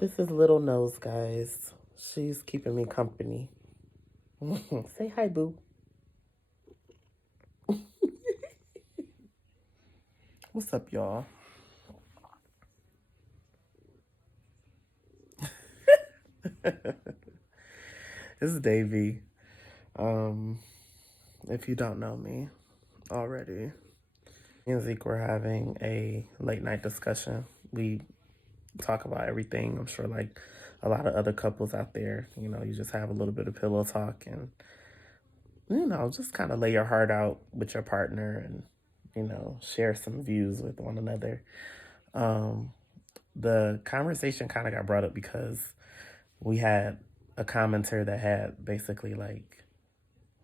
This is Little Nose, guys. She's keeping me company. Say hi, boo. What's up, y'all? This is Davie. Um, if you don't know me already, me and Zeke were having a late night discussion. We talk about everything. I'm sure, like a lot of other couples out there, you just have a little bit of pillow talk and, just kind of lay your heart out with your partner and, share some views with one another. Um, the conversation kind of got brought up because we had a commenter that had basically like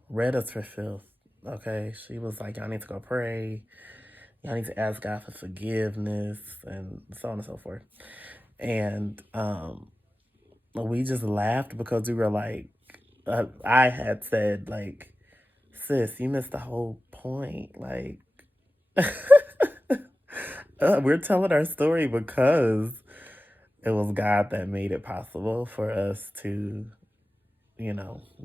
read us for filth. Okay, she was like, y'all need to go pray. Y'all need to ask God for forgiveness and so on and so forth. And we just laughed because we were like, I had said like, sis, you missed the whole point. Like, we're telling our story because it was God that made it possible for us to,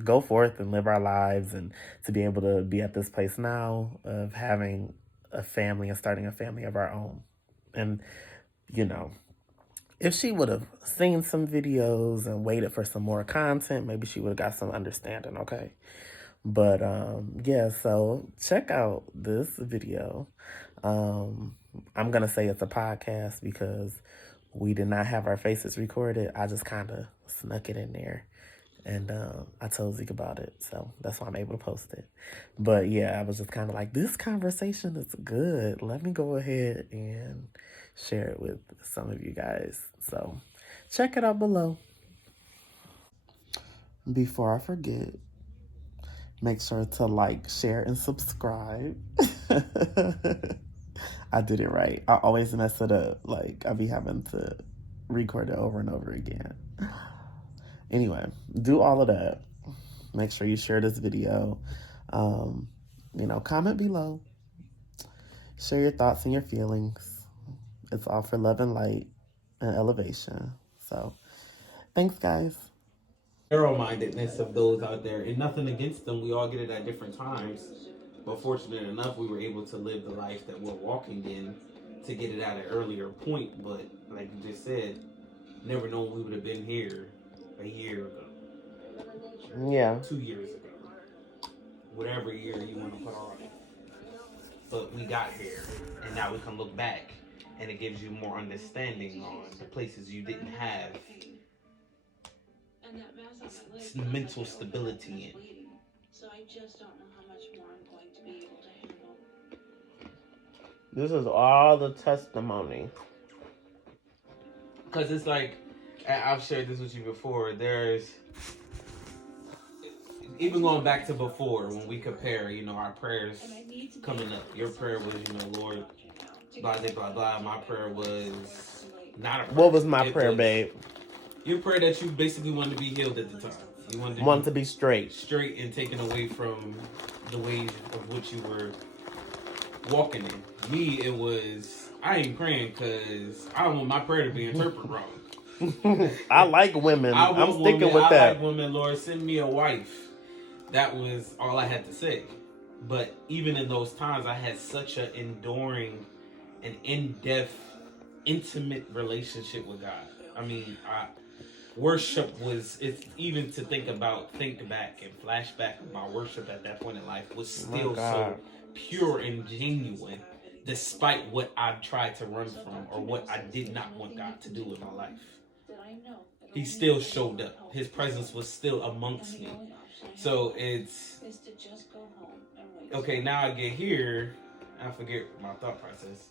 go forth and live our lives and to be able to be at this place now of having a family and starting a family of our own. And, you know, if she would have seen some videos and waited for some more content, maybe she would have got some understanding, okay? But yeah, so check out this video. I'm gonna say it's a podcast because we did not have our faces recorded. I just kind of snuck it in there, and I told Zeke about it, so that's why I'm able to post it. But yeah, I was just kind of like, this conversation is good. Let me go ahead and share it with some of you guys. So check it out below. Before I forget, make sure to like, share, and subscribe. I did it right. I always mess it up. Like, I be having to record it over and over again. Anyway, do all of that. Make sure you share this video. Um, comment below. Share your thoughts and your feelings. It's all for love and light and elevation. So, thanks, guys. Narrow-mindedness of those out there, and nothing against them. We all get it at different times, but fortunate enough, we were able to live the life that we're walking in to get it at an earlier point. But like you just said, never known we would have been here a year ago, Yeah. 2 years ago, whatever year you want to put on it. But we got here, and now we can look back, and it gives you more understanding on the places you didn't have mental stability in. So I just don't know how much more I'm going to be able to handle. This is all the testimony. Because it's like, I've shared this with you before, there's, even going back to before, when we compare, our prayers coming up. Your prayer was, Lord, blah, blah, blah, blah. My prayer was not a prayer. What was my It prayer, was babe? your prayer that you basically wanted to be healed at the time. You wanted to be straight. Straight and taken away from the ways of which you were walking in. Me, it was, I ain't praying because I don't want my prayer to be interpreted wrong. I like women. I'm sticking with that. I like women, Lord, send me a wife. That was all I had to say. But even in those times, I had such an enduring and in-depth, intimate relationship with God. I mean, worship was, it's even to think back and flashback of my worship at that point in life was still so pure and genuine, despite what I've tried to run from or what I did not want God to do in my life. He still showed up. His presence was still amongst me. So it's okay. Now I get here, I forget my thought process.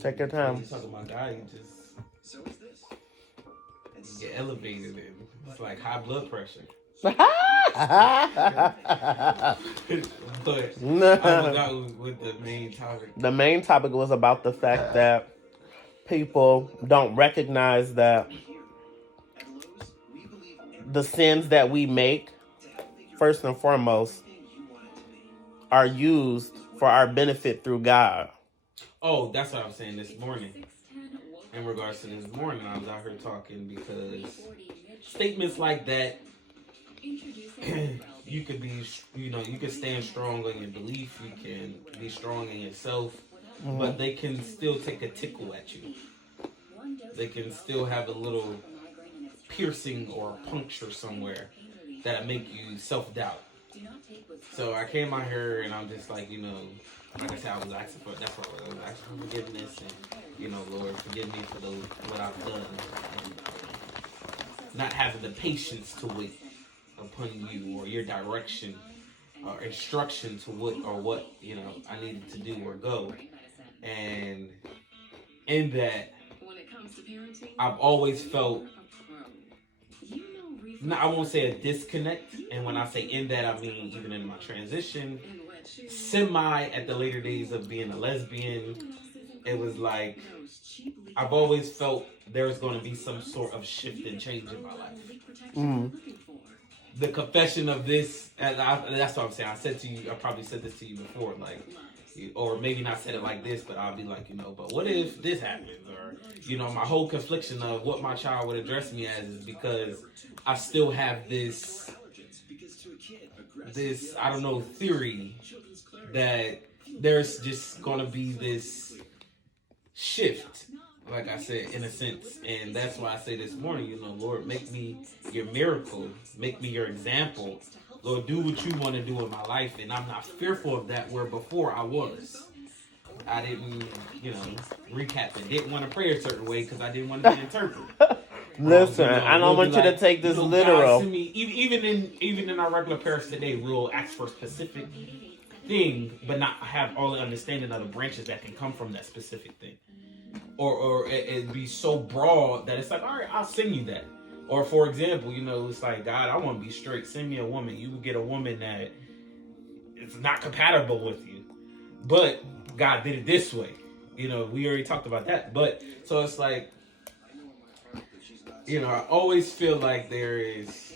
Take your time. You talking about God, you just get elevated, and it's like high blood pressure. But I forgot what the main topic. The main topic was about the fact that people don't recognize that the sins that we make, first and foremost, are used for our benefit through God. Oh, that's what I was saying this morning. in regards to this morning. I was out here talking because statements like that, you could be, you can stand strong on your belief, you can be strong in yourself, but they can still take a tickle at you. They can still have a little piercing or a puncture somewhere that make you self-doubt. So I came out here and I'm just like, like I said, I was asking for, that's what I was asking for forgiveness and, Lord, forgive me for what I've done and not having the patience to wait upon you or your direction or instruction to what I needed to do or go. And in that, I've always felt, I won't say a disconnect, and when I say in that, I mean even in my transition, semi at the later days of being a lesbian, it was like I've always felt there was going to be some sort of shift and change in my life. The confession of this, and that's what I'm saying. I said to you, I probably said this to you before, like, or maybe not said it like this, but I'll be like, but what if this happens? Or, my whole confliction of what my child would address me as is because I still have this, I don't know, theory that there's just going to be this shift, like I said, in a sense. And that's why I say this morning, Lord, make me your miracle, make me your example. Lord, do what you want to do in my life. And I'm not fearful of that, where before I was. I didn't, recap it. Didn't want to pray a certain way because I didn't want to be interpreted. Listen, I don't want you to take this literal. God, me, even in our regular prayers today, we'll ask for a specific thing, but not have all the understanding of the branches that can come from that specific thing. Or it'd be so broad that it's like, all right, I'll send you that. Or for example, it's like, God, I want to be straight. Send me a woman. You would get a woman that is not compatible with you. But God did it this way. We already talked about that. But so it's like, I always feel like there is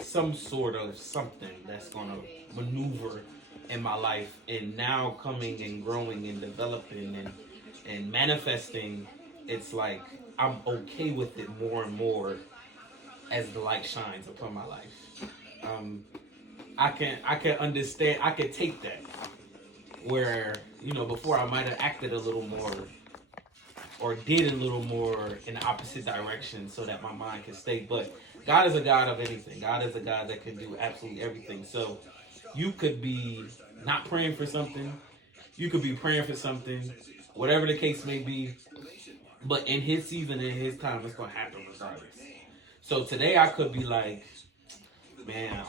some sort of something that's going to maneuver in my life. And now coming and growing and developing and manifesting, it's like I'm okay with it more and more as the light shines upon my life. I can understand, I can take that where, before I might have acted a little more or did a little more in the opposite direction so that my mind can stay. But God is a God of anything. God is a God that can do absolutely everything. So you could be not praying for something. You could be praying for something, whatever the case may be. But in his season, in his time, it's going to happen regardless. So today I could be like, man,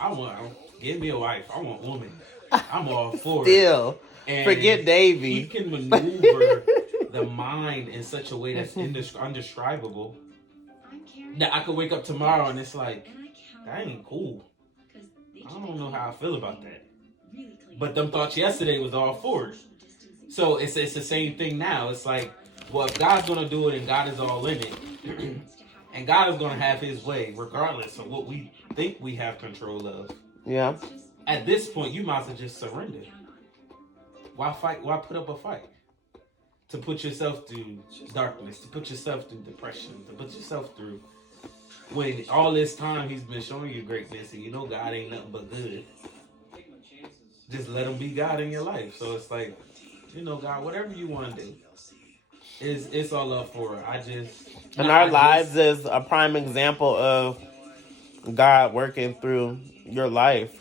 give me a wife. I want a woman. I'm all for it. Still, forget Davie. He can maneuver the mind in such a way that's undescribable that I could wake up tomorrow and it's like, that ain't cool. I don't know how I feel about that. But them thoughts yesterday was all for it. So it's the same thing now. It's like, well, if God's going to do it and God is all in it, and God is going to have his way regardless of what we think we have control of. Yeah. At this point, you might as well just surrender. Why fight? Why put up a fight? To put yourself through darkness, to put yourself through depression, to put yourself through when all this time he's been showing you greatness and God ain't nothing but good. Just let him be God in your life. So it's like, God, whatever you want to do, it's all up for it. And our lives is a prime example of God working through your life.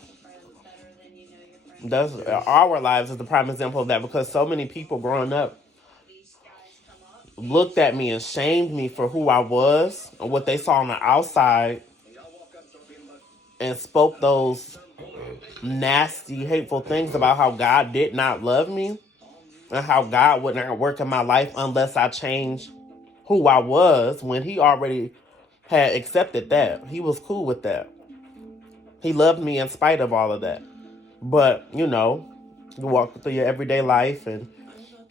Our lives is the prime example of that, because so many people growing up looked at me and shamed me for who I was and what they saw on the outside and spoke those nasty, hateful things about how God did not love me and how God would not work in my life unless I changed who I was, when he already had accepted that. He was cool with that. He loved me in spite of all of that. But, you walk through your everyday life and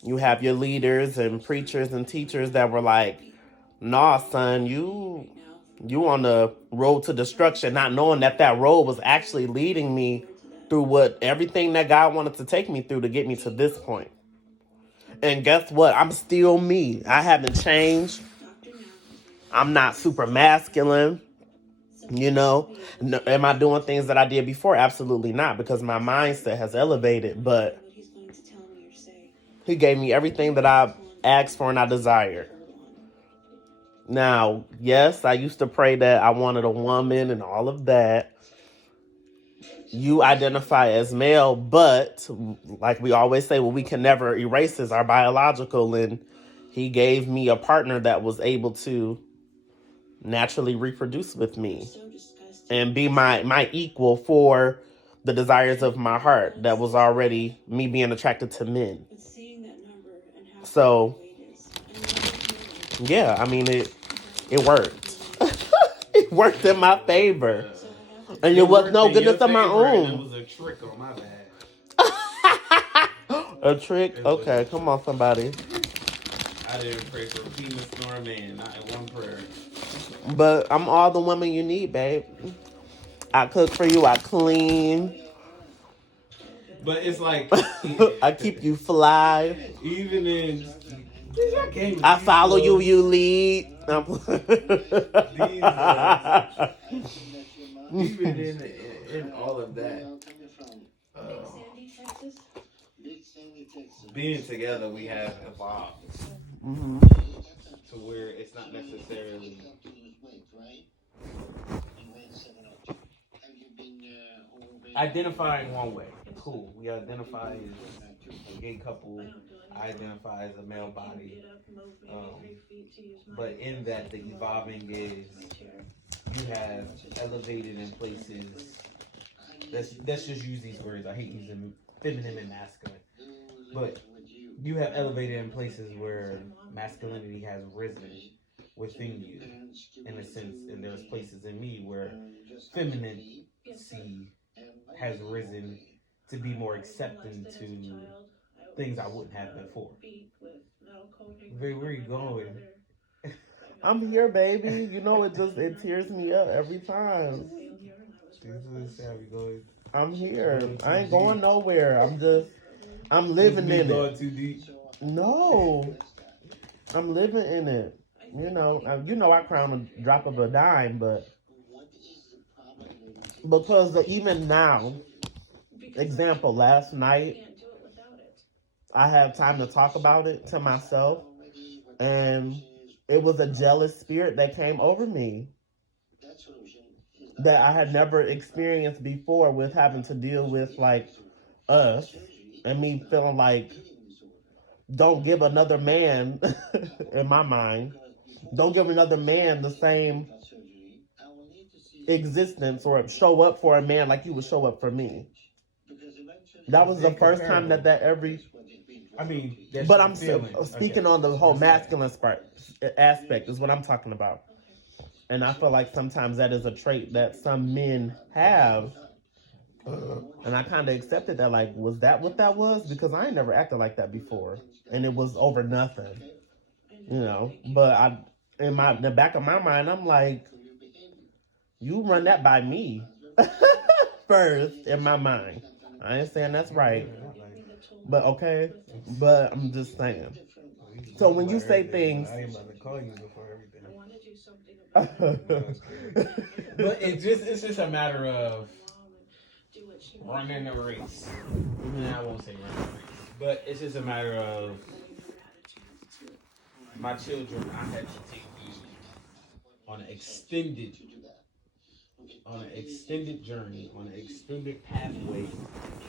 you have your leaders and preachers and teachers that were like, nah, son, you on the road to destruction, not knowing that road was actually leading me through everything that God wanted to take me through to get me to this point. And guess what? I'm still me. I haven't changed. I'm not super masculine. You know, no, am I doing things that I did before? Absolutely not, because my mindset has elevated. But he gave me everything that I asked for and I desired. Now, yes, I used to pray that I wanted a woman and all of that. You identify as male, but like we always say, what we can never erase is our biological. And he gave me a partner that was able to naturally reproduce with me and be my equal for the desires of my heart. That was already me being attracted to men. So yeah, I mean it worked. It worked in my favor. And it was no goodness of my And it own. was a trick on my bad. A trick? Okay, come on, somebody. I didn't pray for a penis nor a man, not in one prayer. But I'm all the woman you need, babe. I cook for you. I clean. But it's like I keep you fly. even in I follow you. You lead. even in all of that, uh, being together, we have evolved Mm-hmm. to where it's not necessarily identifying one way. Cool. We identify as a gay couple. I identify as a male body. But in that, the evolving is you have elevated in places. Let's just use these words. I hate using feminine and masculine. But you have elevated in places where masculinity has risen within you, in a sense, and there's places in me where femininity has risen to be more accepting to things I wouldn't have before. Where are you going? I'm here, baby. You know it tears me up every time. I'm here. I ain't going nowhere. I'm living in Going it. too deep. No, I'm living in it. I crown a drop of a dime, but because even now, example, last night I have time to talk about it to myself, and it was a jealous spirit that came over me that I had never experienced before, with having to deal with like us and me feeling like don't give another man in my mind, don't give another man the same existence or show up for a man like you would show up for me. That was the first time that every. I mean, But I'm speaking on the whole masculine aspect is what I'm talking about, and I feel like sometimes that is a trait that some men have, and I kind of accepted that. Like, was that what that was? Because I ain't never acted like that before, and it was over nothing, But in the back of my mind, I'm like, you run that by me first in my mind. I ain't saying that's right, but okay. But I'm just saying. So when you say things, I ain't about to call you before everything. But it's just a matter of running the race. I won't say running the race, but it's just a matter of my children. I had to take you on an extended journey, on an extended pathway,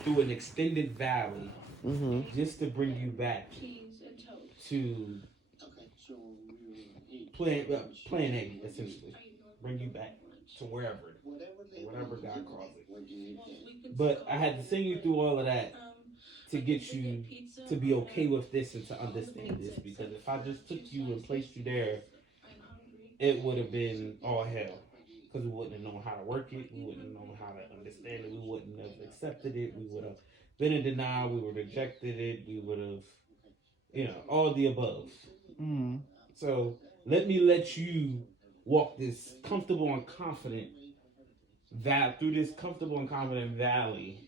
through an extended valley, mm-hmm. just to bring you back to plan A, essentially. Bring you back to whatever God calls it. But I had to send you through all of that to get you to be okay with this and to understand this. Because if I just took you and placed you there, it would have been all hell. Because we wouldn't have known how to work it. We wouldn't have known how to understand it. We wouldn't have accepted it. We would have been in denial. We would have rejected it. We would have, all the above. Mm. So let you walk this comfortable and confident through this comfortable and confident valley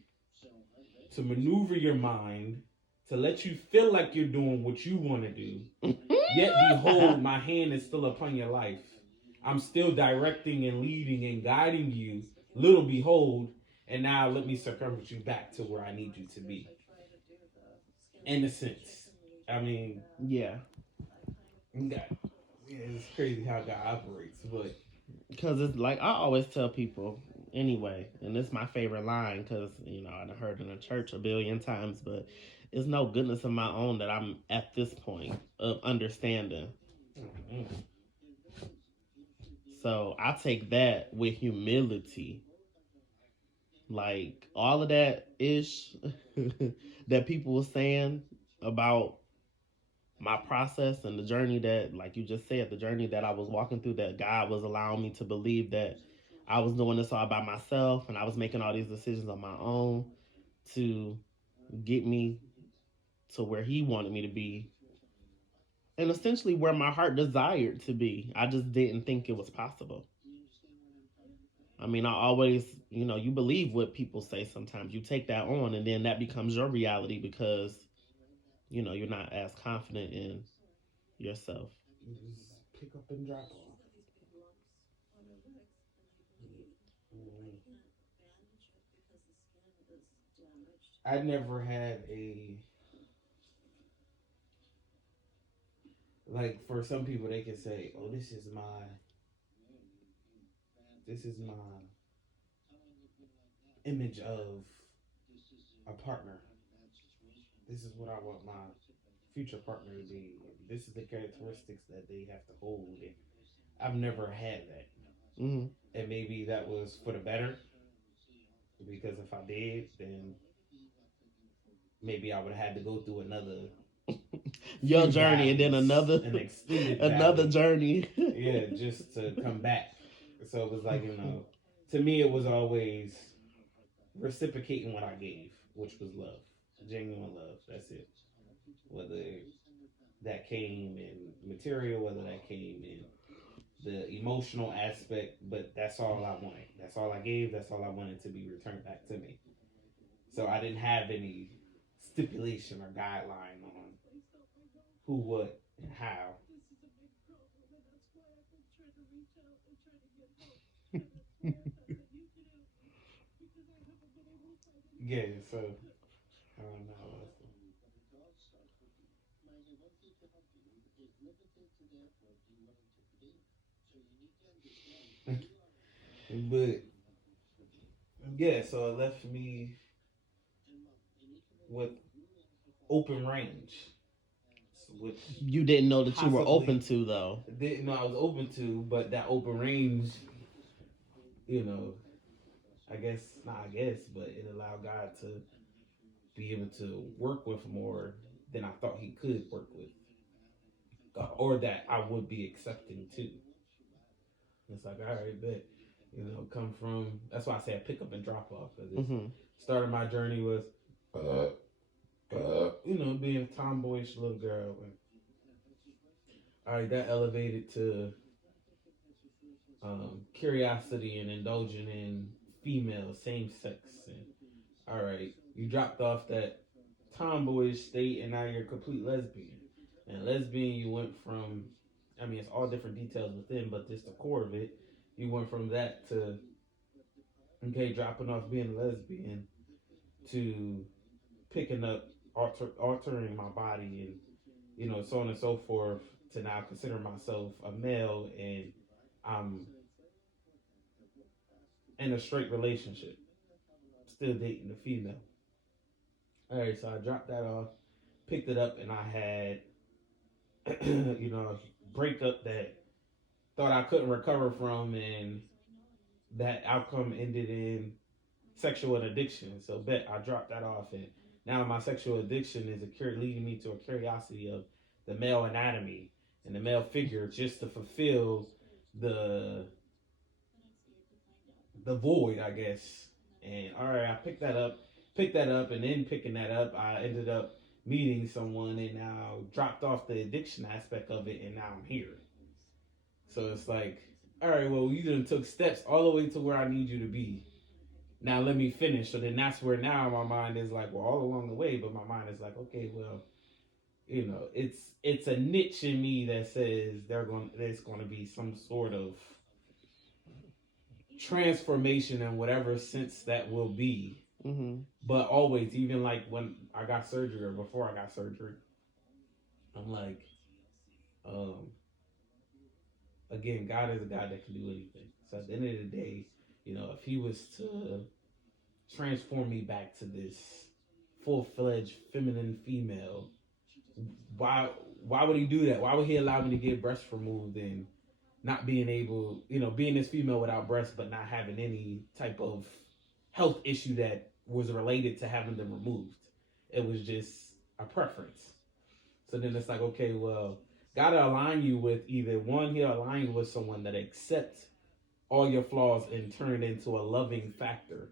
to maneuver your mind, to let you feel like you're doing what you want to do. Yet behold, my hand is still upon your life. I'm still directing and leading and guiding you, little behold, and now let me circumvent you back to where I need you to be. In a sense. I mean, Yeah. God, it's crazy how God operates, but Because it's like I always tell people anyway, and it's my favorite line because, I've heard it in the church a billion times, but it's no goodness of my own that I'm at this point of understanding. mm-hmm. So I take that with humility. Like all of that ish that people were saying about my process and the journey that, like you just said, the journey that I was walking through, that God was allowing me to believe that I was doing this all by myself and I was making all these decisions on my own to get me to where He wanted me to be and essentially where my heart desired to be. I just didn't think it was possible. I mean, I always, you believe what people say sometimes. You take that on and then that becomes your reality because, you're not as confident in yourself. You just pick up and drop off. I never had a, like, for some people they can say, "Oh, this is my image of a partner. This is what I want my future partner to be. This is the characteristics that they have to hold." And I've never had that, Mm-hmm. and maybe that was for the better, because if I did, then maybe I would have had to go through another Your few journey and then valleys, another an extended another valley, journey. yeah, just to come back. So it was like, to me, it was always reciprocating what I gave, which was love, genuine love. That's it. Whether that came in material, whether that came in the emotional aspect, but that's all I wanted. That's all I gave. That's all I wanted to be returned back to me. So I didn't have any stipulation or guideline on who, what, and how. Yeah, so I don't know. But yeah, so it left me with open range, which You didn't know that you were open possibly to though. didn't know I was open to, but that open range, you know, I guess not. I guess, but it allowed God to be able to work with more than I thought He could work with, or that I would be accepting too. It's like, all right, bet, come from. That's why I say I pick up and drop off, because it Mm-hmm. started my journey was, being a tomboyish little girl. And, all right, that elevated to curiosity and indulging in female, same sex. And all right, you dropped off that tomboyish state, and now you're a complete lesbian. And lesbian, you went from, I mean, it's all different details within, but just the core of it, you went from that to, okay, dropping off being a lesbian to picking up, altering my body, and so on and so forth, to now consider myself a male, and I'm in a straight relationship, still dating a female. All right, so I dropped that off, picked it up, and I had, a breakup that thought I couldn't recover from, and that outcome ended in sexual addiction. So bet I dropped that off, and now my sexual addiction is leading me to a curiosity of the male anatomy and the male figure, just to fulfill the the void, I guess. And all right, I picked that up, and then picking that up, I ended up meeting someone, and now dropped off the addiction aspect of it, and now I'm here. So it's like, all right, well, you done took steps all the way to where I need you to be. Now let me finish. So then that's where now my mind is like, well, all along the way, but my mind is like, okay, well, it's a niche in me that says there's going to be some sort of transformation in whatever sense that will be. Mm-hmm. But always, even like when I got surgery or before I got surgery, I'm like, um, again, God is a God that can do anything. So at the end of the day, if He was to transform me back to this full fledged feminine female, why why would He do that? Why would He allow me to get breasts removed and not being able, being this female without breasts, but not having any type of health issue that was related to having them removed? It was just a preference. So then it's like, okay, well, gotta align you with either one, He'll align you with someone that accepts all your flaws and turn it into a loving factor,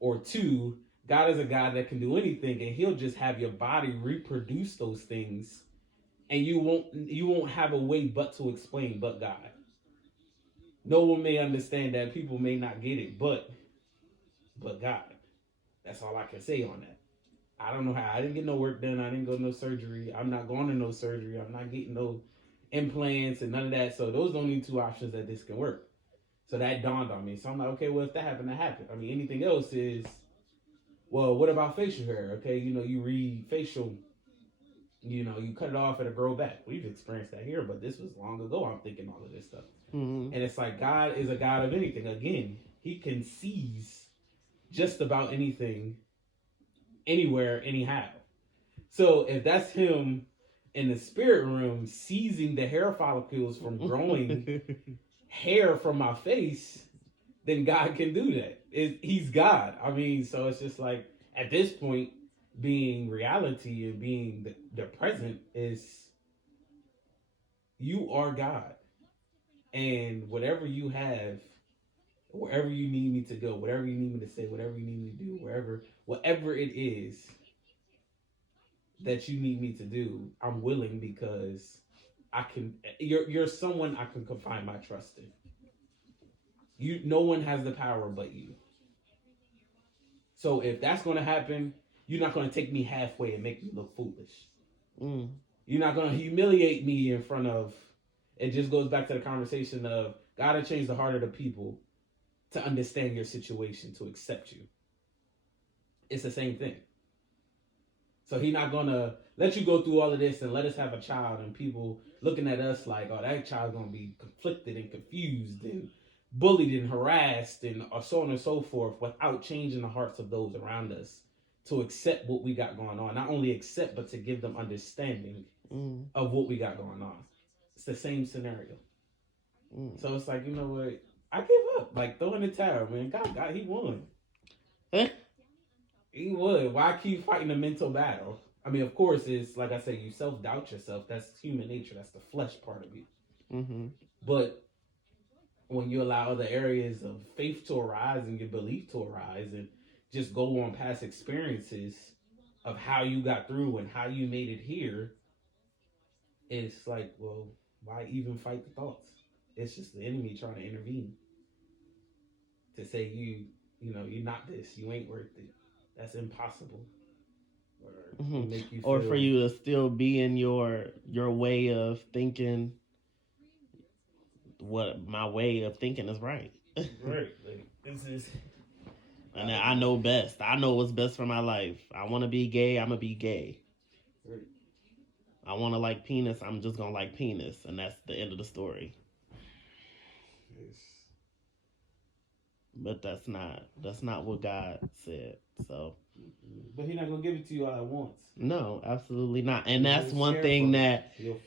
or two, God is a God that can do anything, and He'll just have your body reproduce those things, and you won't have a way but to explain, but God. No one may understand that. People may not get it, but God. That's all I can say on that. I don't know how. I didn't get no work done. I didn't go to no surgery. I'm not going to no surgery. I'm not getting no implants and none of that. So those are the only two options that this can work. So that dawned on me. So I'm like, okay, well, if that happened, that happened. I mean, anything else is, well, what about facial hair? Okay, you read facial, you cut it off, it'll grow back. We've experienced that here, but this was long ago. I'm thinking all of this stuff. Mm-hmm. And it's like God is a God of anything. Again, He can seize just about anything, anywhere, anyhow. So if that's Him in the spirit realm seizing the hair follicles from growing hair from my face, then God can do that. He's God. I mean, so it's just like at this point, being reality and being the present is you are God. And whatever you have, wherever you need me to go, whatever you need me to say, whatever you need me to do, whatever it is that you need me to do, I'm willing because I can. You're someone I can confide my trust in. No one has the power but you. So if that's going to happen, you're not going to take me halfway and make me look foolish. Mm. You're not going to humiliate me in front of. It just goes back to the conversation of God to change the heart of the people to understand your situation, to accept you. It's the same thing. So He's not gonna let you go through all of this and let us have a child and people looking at us like, oh, that child's gonna be conflicted and confused and bullied and harassed and so on and so forth, without changing the hearts of those around us to accept what we got going on. Not only accept, but to give them understanding of what we got going on. It's the same scenario. So it's like, you know what? I give up. Like, throw in the towel, man. God, He won. He would. Why keep fighting a mental battle? I mean, of course, it's like I said, you self doubt yourself. That's human nature. That's the flesh part of you. Mm-hmm. But when you allow other areas of faith to arise and your belief to arise and just go on past experiences of how you got through and how you made it here, it's like, well, why even fight the thoughts? It's just the enemy trying to intervene to say you're not this, you ain't worth it. That's impossible. Or Mm-hmm. make you Or feel for you to still be in your way of thinking what my way of thinking is right. right. Like, this is And I know best. I know what's best for my life. I want to be gay. I'm gonna be gay. right. I want to like penis. I'm just gonna like penis, and that's the end of the story. Yes. But that's not what God said. So, But He's not gonna give it to you all at once. no, absolutely not. And You'll that's one share thing from that it.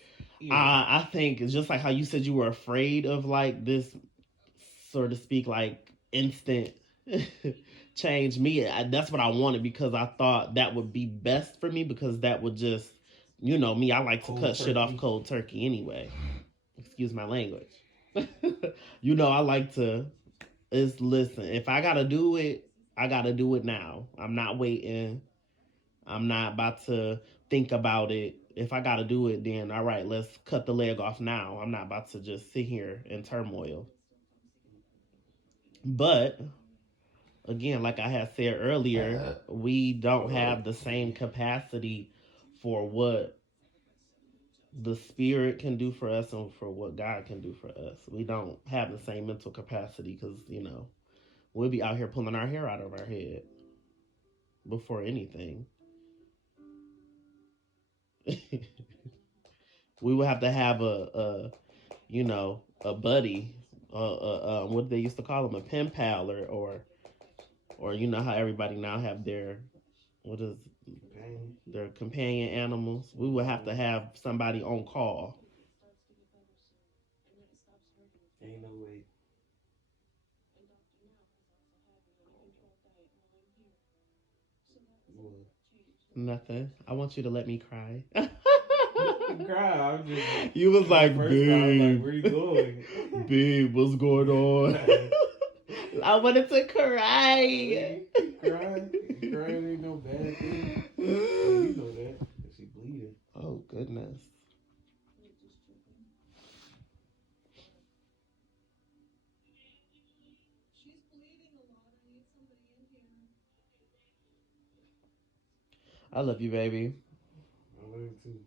I think is just like how you said you were afraid of like this, so to speak, like instant change. That's what I wanted because I thought that would be best for me because that would just, me. I like to cut shit off cold turkey anyway. Excuse my language. I like to. Listen. If I gotta do it, I gotta do it now. I'm not waiting. I'm not about to think about it. If I gotta do it, then all right, let's cut the leg off now. I'm not about to just sit here in turmoil. But again, like I had said earlier, we don't have the same capacity for what the spirit can do for us and for what God can do for us. We don't have the same mental capacity because, we'll be out here pulling our hair out of our head before anything. We would have to have a buddy, what they used to call them, a pen pal, or how everybody now have what is Companion. their companion animals. We would have to have somebody on call. Ain't no way. What? Nothing. I want you to let me cry. Cry. I'm just. You was like, First time, I'm like, babe, where you going? babe, what's going on? I wanted to cry. You crying? Crying ain't no bad thing. And you know that. She bleeding. Oh goodness. I love you, baby. I love you too.